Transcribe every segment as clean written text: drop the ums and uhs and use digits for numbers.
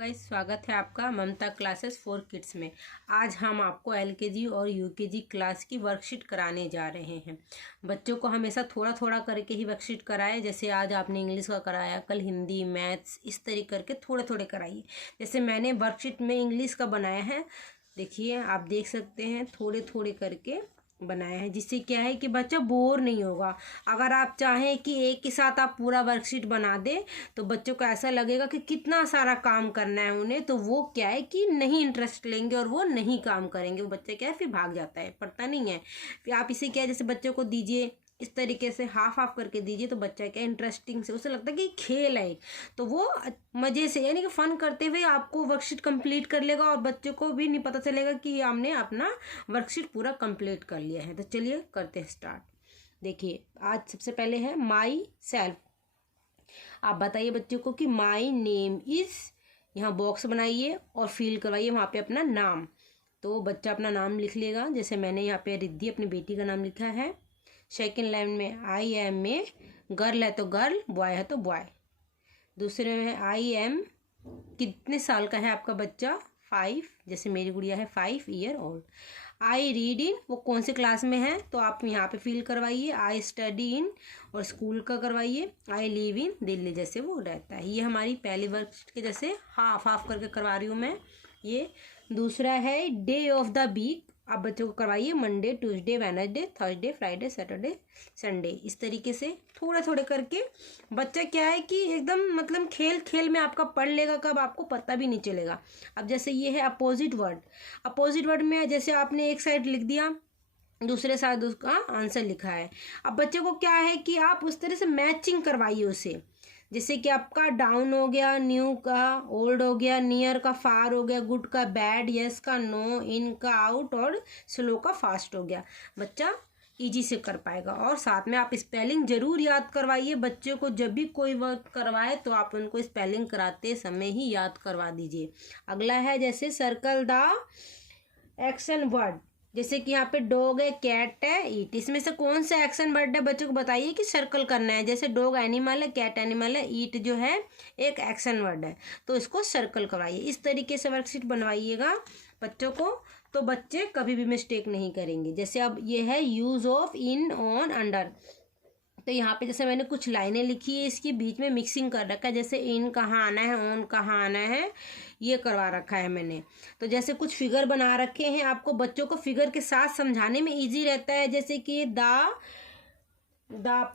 Guys, स्वागत है आपका ममता क्लासेस फॉर किड्स में। आज हम आपको एलकेजी और यूकेजी क्लास की वर्कशीट कराने जा रहे हैं। बच्चों को हमेशा थोड़ा थोड़ा करके ही वर्कशीट कराए। जैसे आज आपने इंग्लिश का कराया, कल हिंदी, मैथ्स, इस तरीके करके थोड़े थोड़े कराइए। जैसे मैंने वर्कशीट में इंग्लिश का बनाया है, देखिए आप देख सकते हैं, थोड़े थोड़े करके बनाया है, जिससे क्या है कि बच्चा बोर नहीं होगा। अगर आप चाहें कि एक के साथ आप पूरा वर्कशीट बना दें तो बच्चों को ऐसा लगेगा कि कितना सारा काम करना है उन्हें, तो वो क्या है कि नहीं इंटरेस्ट लेंगे और वो नहीं काम करेंगे। वो बच्चा क्या है फिर भाग जाता है, पढ़ता नहीं है। फिर आप इसे क्या है, जैसे बच्चों को दीजिए इस तरीके से हाफ हाफ करके दीजिए, तो बच्चा क्या इंटरेस्टिंग से, उसे लगता है कि खेल है, तो वो मज़े से यानी कि फ़न करते हुए आपको वर्कशीट कंप्लीट कर लेगा और बच्चों को भी नहीं पता चलेगा कि हमने अपना वर्कशीट पूरा कंप्लीट कर लिया है। तो चलिए करते हैं स्टार्ट। देखिए आज सबसे पहले है माई सेल्फ। आप बताइए बच्चों को कि माई नेम इज़, यहाँ बॉक्स बनाइए और फिल करवाइए वहाँ पे अपना नाम। तो बच्चा अपना नाम लिख लेगा। जैसे मैंने यहाँ पे रिद्धि अपनी बेटी का नाम लिखा है। सेकेंड लाइन में आई एम में गर्ल है तो गर्ल, बॉय है तो बॉय। दूसरे में आई एम, कितने साल का है आपका बच्चा, 5, जैसे मेरी गुड़िया है 5 year old. I read in, वो कौन से क्लास में है तो आप यहाँ पे फिल करवाइए। आई स्टडी इन और स्कूल का करवाइए। आई लिव इन दिल्ली, जैसे वो रहता है। ये हमारी पहली वर्क के जैसे हाफ हाफ करके करवा रही हूँ मैं ये। दूसरा है डे ऑफ द वीक, आप बच्चों को करवाइए Monday, Tuesday, Wednesday, Thursday, Friday, Saturday, Sunday. इस तरीके से थोड़े थोड़े करके बच्चा क्या है कि एकदम मतलब खेल खेल में आपका पढ़ लेगा, कब आपको पता भी नहीं चलेगा। अब जैसे ये है अपोजिट वर्ड। अपोजिट वर्ड में जैसे आपने एक साइड लिख दिया, दूसरे साइड उसका आंसर लिखा है। अब बच्चे को क्या है कि आप उस तरह से मैचिंग करवाइए उसे। जैसे कि आपका डाउन हो गया, न्यू का ओल्ड हो गया, नियर का फार हो गया, गुड का बैड, यस का नो, इन का आउट और स्लो का फास्ट हो गया। बच्चा इजी से कर पाएगा। और साथ में आप स्पेलिंग जरूर याद करवाइए बच्चों को। जब भी कोई वर्क करवाए तो आप उनको स्पेलिंग कराते समय ही याद करवा दीजिए। अगला है जैसे सर्कल द एक्शन वर्ड। जैसे कि यहाँ पे डॉग है, कैट है, ईट। इसमें से कौन सा एक्शन वर्ड है बच्चों को बताइए कि सर्कल करना है। जैसे डॉग एनिमल है, कैट एनिमल है, ईट जो है एक एक्शन वर्ड है, तो इसको सर्कल करवाइए। इस तरीके से वर्कशीट बनवाइएगा बच्चों को, तो बच्चे कभी भी मिस्टेक नहीं करेंगे। जैसे अब ये है use of in, on, under. तो यहाँ पे जैसे मैंने कुछ लाइनें लिखी है, इसके बीच में मिक्सिंग कर रखा है। जैसे इन कहाँ आना है, ऑन कहाँ आना है, ये करवा रखा है मैंने। तो जैसे कुछ फिगर बना रखे हैं, आपको बच्चों को फिगर के साथ समझाने में इजी रहता है। जैसे कि the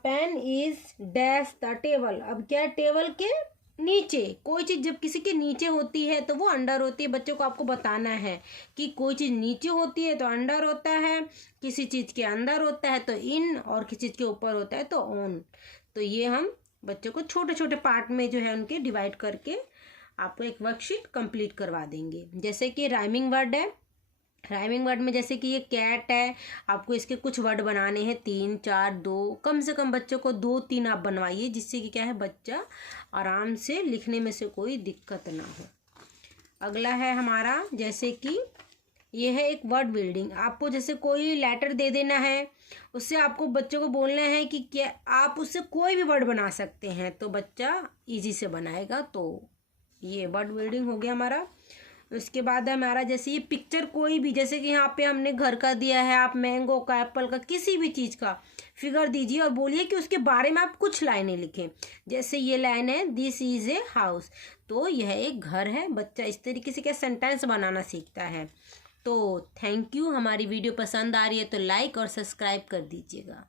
pen is dash the table. अब क्या है, टेबल के नीचे कोई चीज़ जब किसी के नीचे होती है तो वो अंडर होती है। बच्चों को आपको बताना है कि कोई चीज़ नीचे होती है तो अंडर होता है, किसी चीज़ के अंदर होता है तो इन, और किसी चीज़ के ऊपर होता है तो ऑन। तो ये हम बच्चों को छोटे छोटे पार्ट में जो है उनके डिवाइड करके आपको एक वर्कशीट कंप्लीट करवा देंगे। जैसे कि राइमिंग वर्ड है। राइमिंग वर्ड में जैसे कि ये कैट है, आपको इसके कुछ वर्ड बनाने हैं, 3, 4, 2, कम से कम बच्चों को 2-3 आप बनवाइए, जिससे कि क्या है बच्चा आराम से लिखने में से कोई दिक्कत ना हो। अगला है हमारा जैसे कि ये है एक वर्ड बिल्डिंग। आपको जैसे कोई लेटर दे देना है, उससे आपको बच्चों को बोलना है कि क्या आप उससे कोई भी वर्ड बना सकते हैं, तो बच्चा इजी से बनाएगा। तो ये वर्ड बिल्डिंग हो गया हमारा। उसके बाद हमारा जैसे ये पिक्चर कोई भी, जैसे कि यहाँ पे हमने घर का दिया है, आप मैंगो का, एप्पल का, किसी भी चीज़ का फिगर दीजिए और बोलिए कि उसके बारे में आप कुछ लाइनें लिखें। जैसे ये लाइन है, दिस इज़ ए हाउस, तो यह एक घर है। बच्चा इस तरीके से क्या सेंटेंस बनाना सीखता है। तो थैंक यू। हमारी वीडियो पसंद आ रही है तो लाइक और सब्सक्राइब कर दीजिएगा।